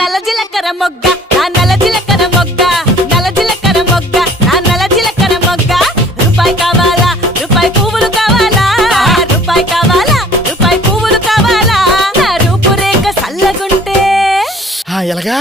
నల్ల జీలకర్ర మొగ్గ నా నల్ల జీలకర్ర మొగ్గ నల్ల జీలకర్ర మొగ్గ నా నల్ల జీలకర్ర మొగ్గ రూపాయి కావాలా రూపాయి పువ్వులు కావాలా రూపాయి కావాలా రూపాయి పువ్వులు కావాలా నా రూపురేఖ సల్లగుంటే ఎలాగా